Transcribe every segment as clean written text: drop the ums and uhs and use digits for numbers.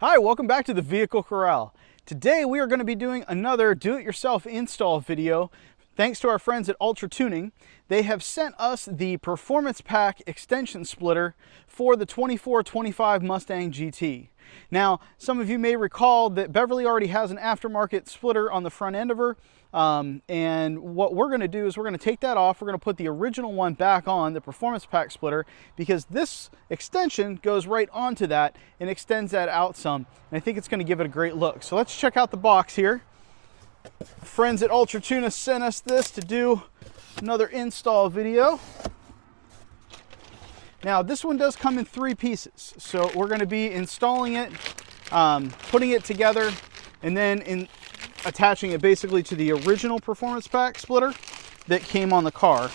Hi, welcome back to the Vehicle Corral. Today we are going to be doing another do-it-yourself install video. Thanks to our friends at Ultra Tuning. They have sent us the Performance Pack extension splitter for the 2425 Mustang GT. Now, some of you may recall that Beverly already has an aftermarket splitter on the front end of her. And what we're going to do is we're going to take that off. We're going to put the original one back on, the Performance Pack Splitter, because this extension goes right onto that and extends that out some. And I think it's going to give it a great look. So let's check out the box here. Friends at Ultra Tuna sent us this to do another install video. Now this one does come in 3 pieces. So we're going to be installing it, putting it together, and then attaching it basically to the original Performance Pack splitter that came on the car.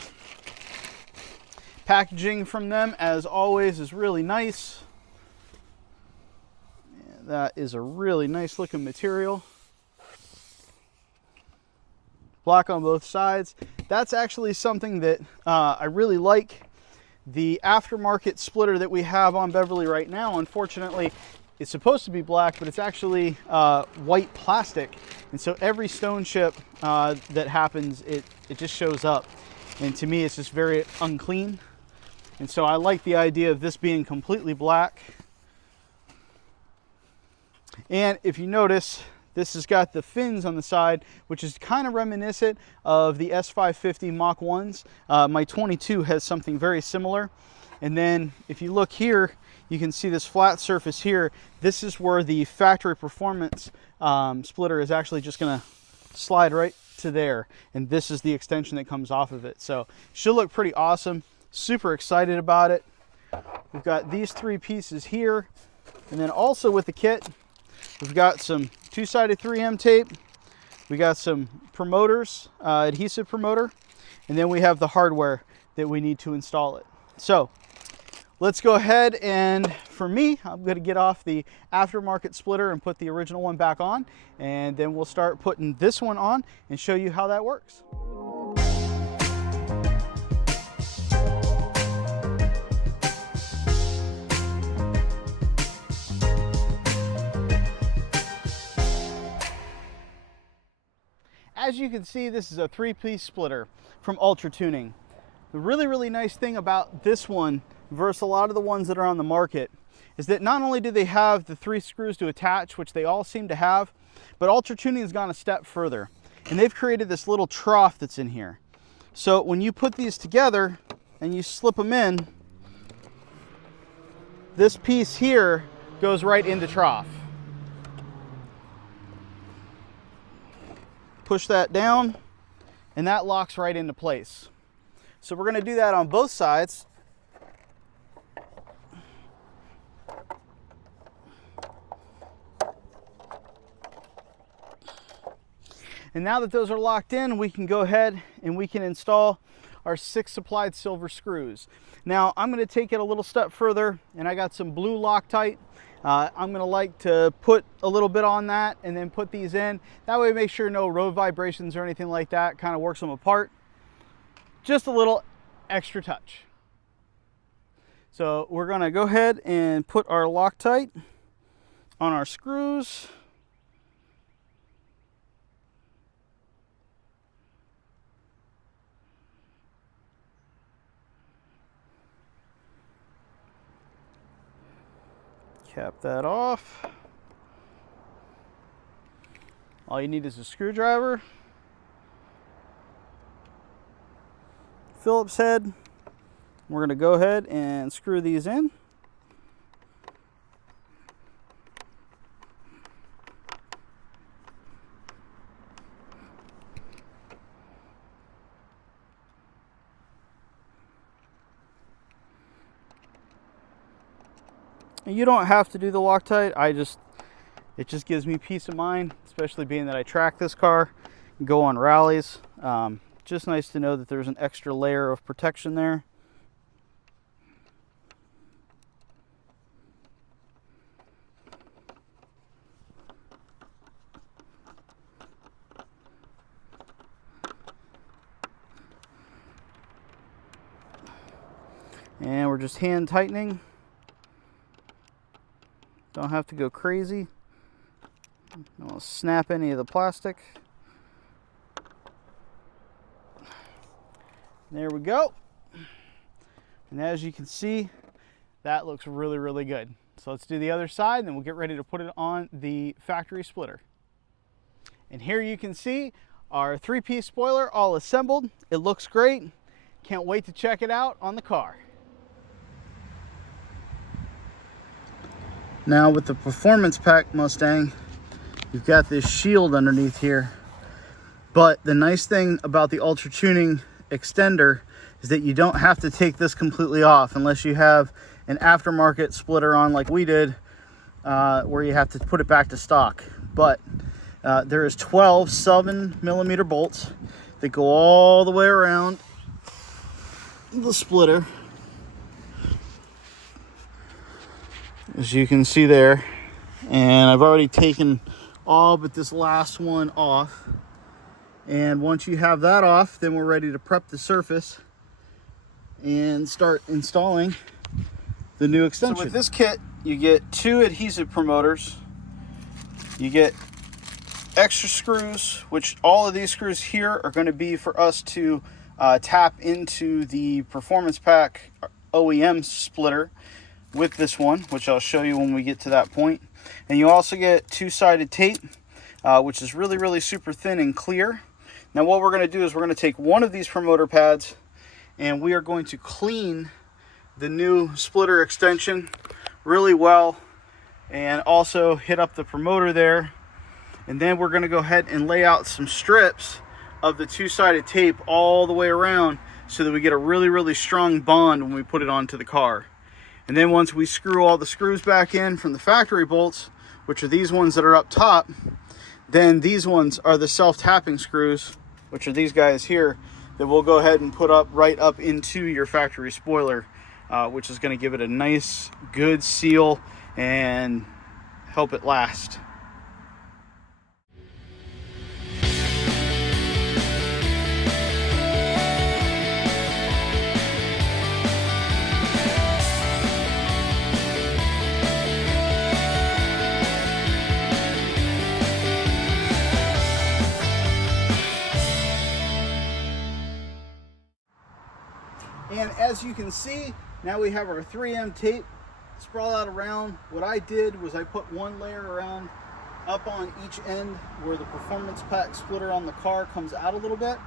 Packaging from them, as always, is really nice. Yeah, that is a really nice looking material. Black on both sides. That's actually something that I really like. The aftermarket splitter that we have on Beverly right now, unfortunately, it's supposed to be black, but it's actually white plastic. And so every stone chip that happens, it just shows up. And to me, it's just very unclean. And so I like the idea of this being completely black. And if you notice, this has got the fins on the side, which is kind of reminiscent of the S550 Mach 1s. My 22 has something very similar. And then if you look here, you can see this flat surface here. This is where the factory performance splitter is actually just going to slide right to there. And this is the extension that comes off of it. So it should look pretty awesome. Super excited about it. We've got these 3 pieces here. And then also with the kit, we've got some 2-sided 3M tape. We got some promoters, adhesive promoter. And then we have the hardware that we need to install it. So let's go ahead, and for me, I'm going to get off the aftermarket splitter and put the original one back on, and then we'll start putting this one on and show you how that works. As you can see, this is a 3-piece splitter from Ultra Tuning. The really nice thing about this one versus a lot of the ones that are on the market is that not only do they have the 3 screws to attach, which they all seem to have, but Ultra Tuning has gone a step further, and they've created this little trough that's in here. So when you put these together and you slip them in, this piece here goes right into trough. Push that down and that locks right into place. So we're going to do that on both sides. And now that those are locked in, we can go ahead and we can install our 6 supplied silver screws. Now I'm going to take it a little step further, and I got some blue Loctite. I'm going to like to put a little bit on that and then put these in. That way make sure no road vibrations or anything like that, kind of works them apart. Just a little extra touch. So we're going to go ahead and put our Loctite on our screws. Cap that off. All you need is a screwdriver, Phillips head. We're going to go ahead and screw these in. You don't have to do the Loctite. It just gives me peace of mind, especially being that I track this car and go on rallies. Just nice to know that there's an extra layer of protection there. And we're just hand tightening. Don't have to go crazy. Don't snap any of the plastic. There we go. And as you can see, that looks really, really good. So let's do the other side, and then we'll get ready to put it on the factory splitter. And here you can see our 3-piece spoiler all assembled. It looks great. Can't wait to check it out on the car. Now with the Performance Pack Mustang, you've got this shield underneath here. But the nice thing about the Ultra Tuning extender is that you don't have to take this completely off unless you have an aftermarket splitter on like we did, where you have to put it back to stock. But there is 12 7mm bolts that go all the way around the splitter, as you can see there. And I've already taken all but this last one off. And once you have that off, then we're ready to prep the surface and start installing the new extension. So with this kit, you get 2 adhesive promoters. You get extra screws, which all of these screws here are going to be for us to tap into the Performance Pack OEM splitter with this one, which I'll show you when we get to that point. And you also get 2-sided tape, which is really, really super thin and clear. Now what we're going to do is we're going to take one of these promoter pads, and we are going to clean the new splitter extension really well, and also hit up the promoter there. And then we're going to go ahead and lay out some strips of the 2-sided tape all the way around so that we get a really, really strong bond when we put it onto the car. And then once we screw all the screws back in from the factory bolts, which are these ones that are up top, then these ones are the self-tapping screws, which are these guys here, that we'll go ahead and put up right up into your factory spoiler, which is going to give it a nice, good seal and help it last. And as you can see, now we have our 3M tape sprawled out around. What I did was I put one layer around up on each end where the Performance Pack splitter on the car comes out a little bit.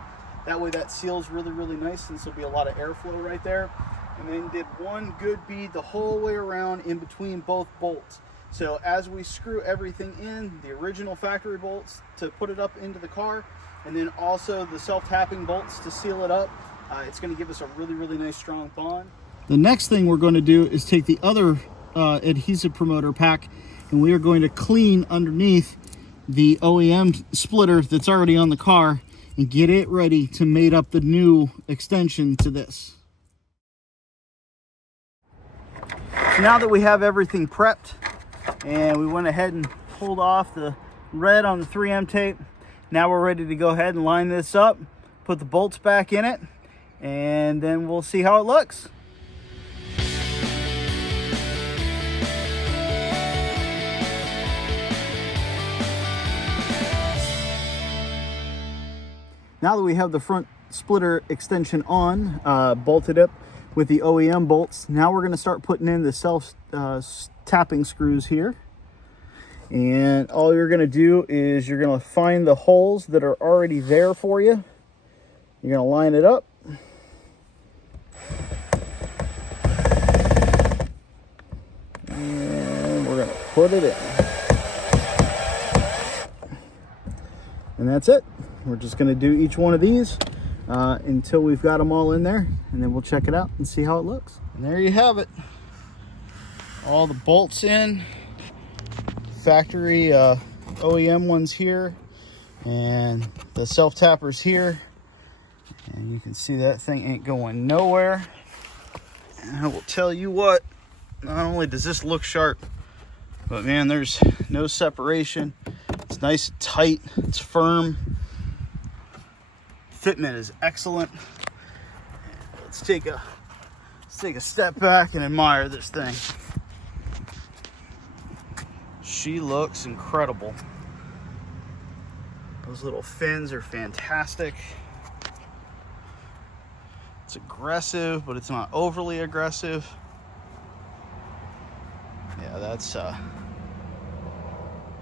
That way that seals really, really nice, since there'll be a lot of airflow right there. And then did one good bead the whole way around in between both bolts. So as we screw everything in, the original factory bolts to put it up into the car, and then also the self-tapping bolts to seal it up, it's going to give us a really, really nice strong bond. The next thing we're going to do is take the other adhesive promoter pack, and we are going to clean underneath the OEM splitter that's already on the car and get it ready to mate up the new extension to this. So now that we have everything prepped and we went ahead and pulled off the red on the 3M tape, now we're ready to go ahead and line this up, put the bolts back in it, and then we'll see how it looks. Now that we have the front splitter extension on, bolted up with the OEM bolts, now we're going to start putting in the self-tapping screws here. And all you're going to do is you're going to find the holes that are already there for you. You're going to line it up. And we're going to put it in. And that's it. We're just going to do each one of these until we've got them all in there, and then we'll check it out and see how it looks. And there you have it. All the bolts in. Factory OEM ones here, and the self-tappers here. And you can see that thing ain't going nowhere. And I will tell you what, not only does this look sharp, but man, there's no separation. It's nice and tight, it's firm. Fitment is excellent. Let's take a step back and admire this thing. she looks incredible. Those little fins are fantastic. It's aggressive, but it's not overly aggressive. Yeah, that's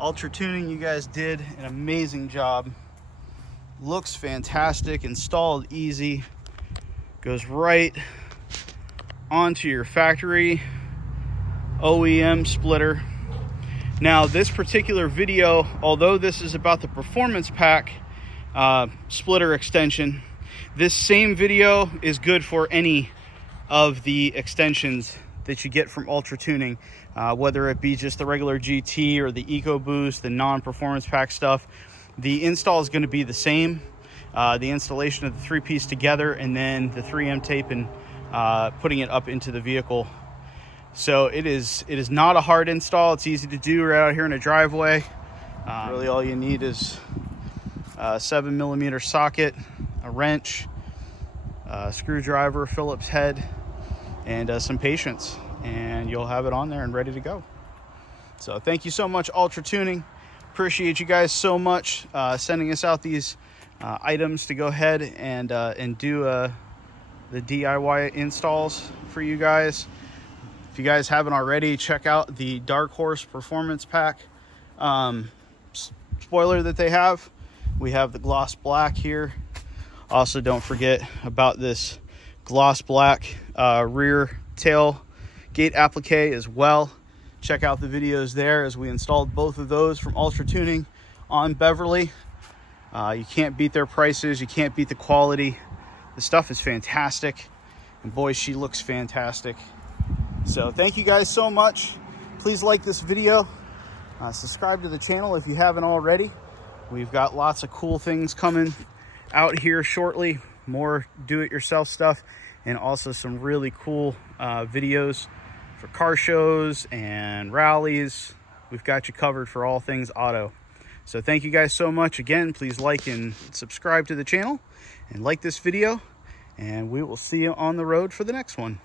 Ultra Tuning. You guys did an amazing job. Looks fantastic, installed easy. Goes right onto your factory OEM splitter. Now, this particular video, although this is about the Performance Pack splitter extension, this same video is good for any of the extensions that you get from Ultra Tuning, whether it be just the regular GT or the EcoBoost, the non-Performance Pack stuff. The install is going to be the same. The installation of the 3-piece together, and then the 3M tape and putting it up into the vehicle. So it is not a hard install. It's easy to do right out here in a driveway. Really all you need is a 7mm socket, a wrench, a screwdriver, Phillips head, and some patience, and you'll have it on there and ready to go. So thank you so much, Ultra Tuning. Appreciate you guys so much sending us out these items to go ahead and do the DIY installs for you guys. If you guys haven't already, check out the Darkhorse Performance Pack spoiler that they have. We have the gloss black here. Also, don't forget about this gloss black rear tail gate applique as well. Check out the videos there as we installed both of those from Ultra Tuning on Beverly. You can't beat their prices. You can't beat the quality. The stuff is fantastic. And boy, she looks fantastic. So thank you guys so much. Please like this video. Subscribe to the channel if you haven't already. We've got lots of cool things coming out here shortly. More do-it-yourself stuff, and also some really cool videos for car shows and rallies. We've got you covered for all things auto. So thank you guys so much. Again, please like and subscribe to the channel and like this video, and we will see you on the road for the next one.